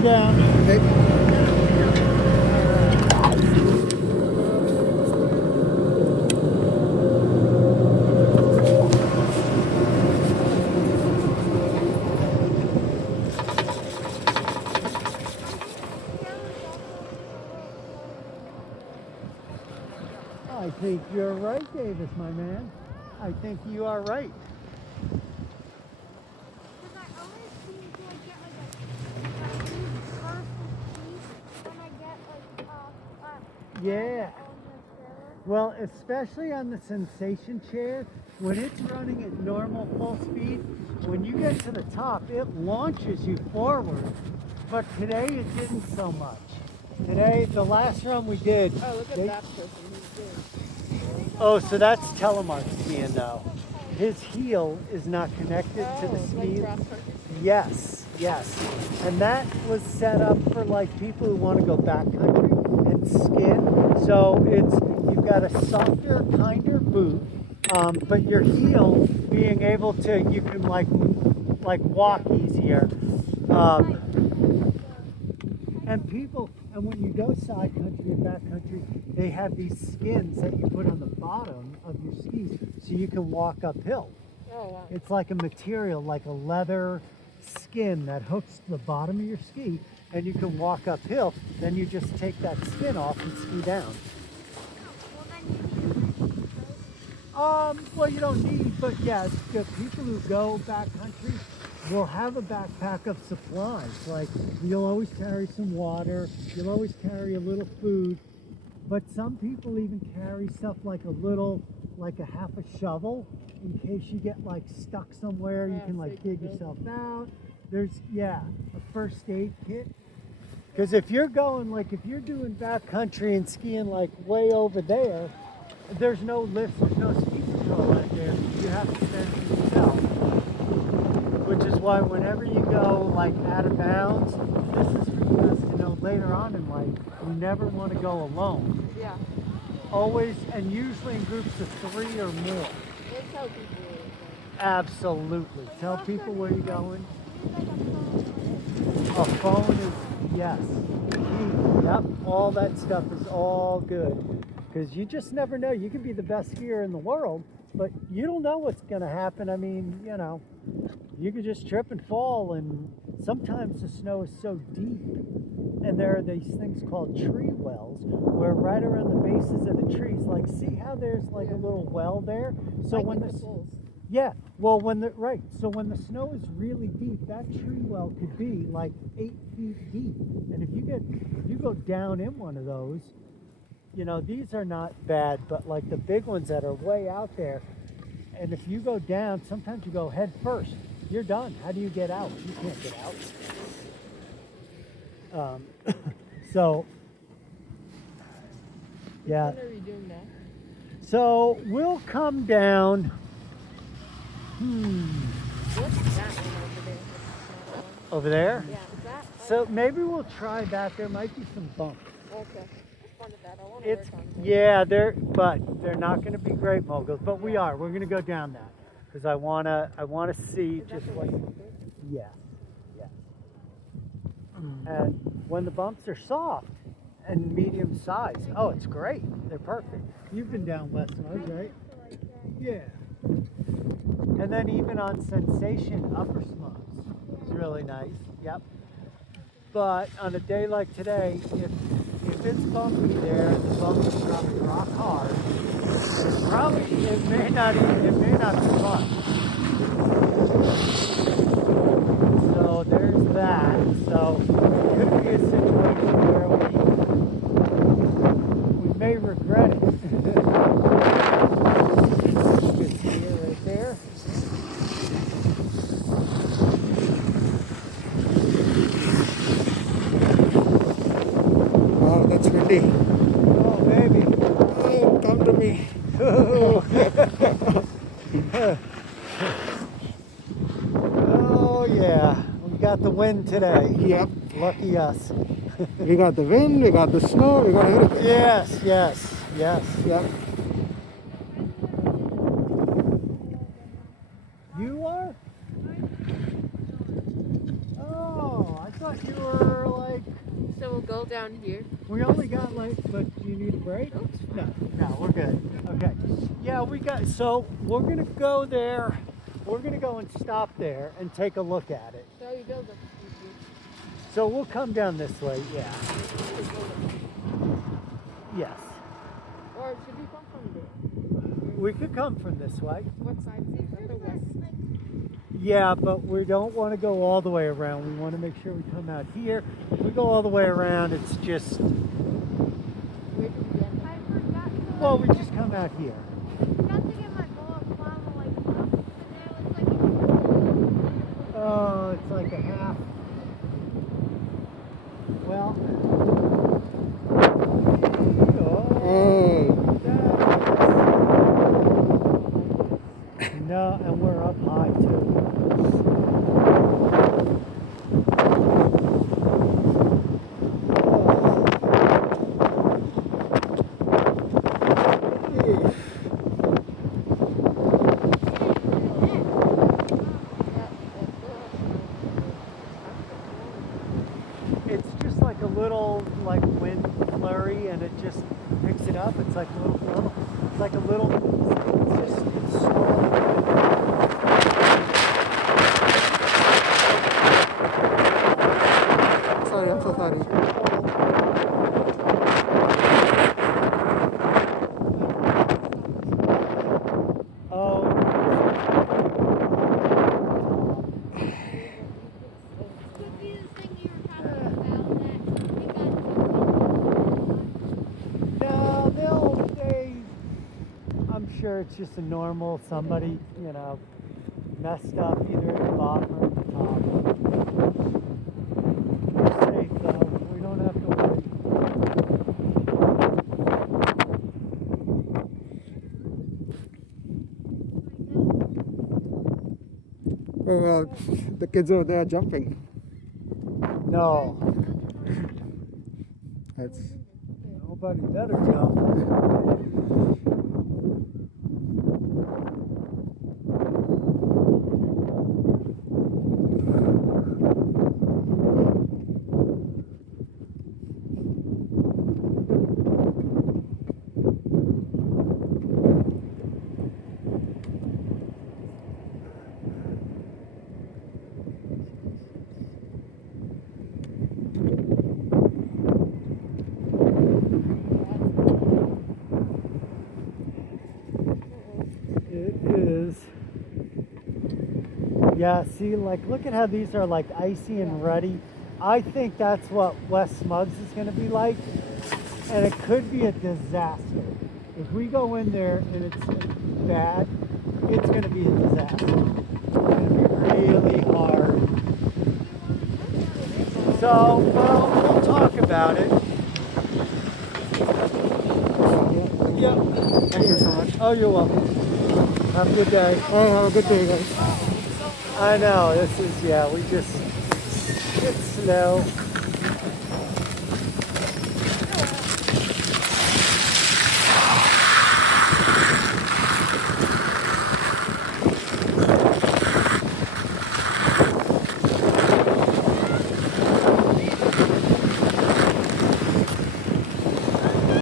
come down. Okay. I think you're right, Davis, my man. I think you are right. Because I always seem to get like a huge person piece when I get Yeah. on the trailer. Well, especially on the sensation chair, when it's running at normal full speed, when you get to the top, it launches you forward. But today it didn't so much. Today, the last run we did. Oh, look at that person. He's good. Oh, so that's telemark skiing now. His heel is not connected to the Like ski. cross country. Yes, yes. And that was set up for like people who want to go backcountry and skin. So you've got a softer, kinder boot, but your heel being able to, you can like walk easier. And when you go side country and back country, they have these skins that you put on the bottom of your skis so you can walk uphill. Oh, wow. It's like a material, like a leather skin that hooks to the bottom of your ski, and you can walk uphill. Then you just take that skin off and ski down. Well, you don't need, but yeah, the people who go backcountry will have a backpack of supplies. Like you'll always carry some water, you'll always carry a little food, but some people even carry stuff like a half a shovel in case you get like stuck somewhere. You can like dig yourself out. There's, a first aid kit. Because if you're doing backcountry and skiing like way over there, there's no lift, there's no ski patrol right there. You have to stand for yourself. Which is why whenever you go like out of bounds, this is for you guys to know later on in life, you never want to go alone. Yeah. Always, and usually in groups of 3 or more. We'll tell people. Absolutely. Tell people where you're going. A phone is, yes. Yep, all that stuff is all good. Because you just never know. You could be the best skier in the world, but you don't know what's going to happen. I mean, you could just trip and fall, and sometimes the snow is so deep, and there are these things called tree wells, where right around the bases of the trees, like see how there's like a little well there? So Like when in the pools. yeah, well so when the snow is really deep, that tree well could be like 8 feet deep, and if you go down in one of those, these are not bad, but like the big ones that are way out there, and if you go down, sometimes you go head first. You're done. How do you get out? You can't get out. So, yeah. When are we doing that? So we'll come down. What's that one over there? Over there? Yeah, is that? So maybe we'll try that. There might be some bumps. Okay. It's fun with that. I want to work on it. Yeah, they're not going to be great moguls, but we're going to go down that because I want to see just what. Yeah. And when the bumps are soft and medium size, oh, it's great. They're perfect. You've been down West Mudge, right? Yeah. And then even on Sensation, upper slugs is really nice. Yep. But on a day like today, if it's bumpy there, and the bump is probably rock hard, it may not be fun. So there's that. So it could be a situation where we may regret it. You can see it right there. Wow, that's windy. Oh, baby. Oh, come to me. Oh, yeah. We got the wind today. Yep. Lucky us. We got the wind, we got the snow, we got everything. Yes. Yep. You are? Oh, I thought you were down here. We only got like, but do you need a break? No, no, we're good. Okay. Yeah, so we're gonna go there. We're gonna go and stop there and take a look at it. So you build a So we'll come down this way, yeah. Yes. Or should we come from there? We could come from this way. What side is it? The west. Yeah, but we don't want to go all the way around. We want to make sure we come out here. If we go all the way around, it's just, Where do we end? I forgot to. well, we just come out here. Forgot to get my bullet llama like up, and there was like. Oh, it's like a half. Well. Hey. No, and we're up high too. It's just like a little like wind flurry, and it just picks it up. It's like a little, it's like a little. It's swirling. Sorry, I'm so sorry. Oh. Could be the thing you were talking about that they got. No, I'm sure it's just a normal, somebody, messed up either at the bottom or at the top. We're safe though, we don't have to worry. Oh, the kids over there are jumping. No, That's nobody better jump. It is. Yeah, see, like, look at how these are like icy and ruddy. I think that's what West Smugs is going to be like, and it could be a disaster. If we go in there and it's bad, it's going to be a disaster. It's going to be really hard. So, well, we'll talk about it. Yep. Thank you so much. Oh, you're welcome. Have a good day. Oh, have a good day, guys. I know, this is, yeah, it's snow.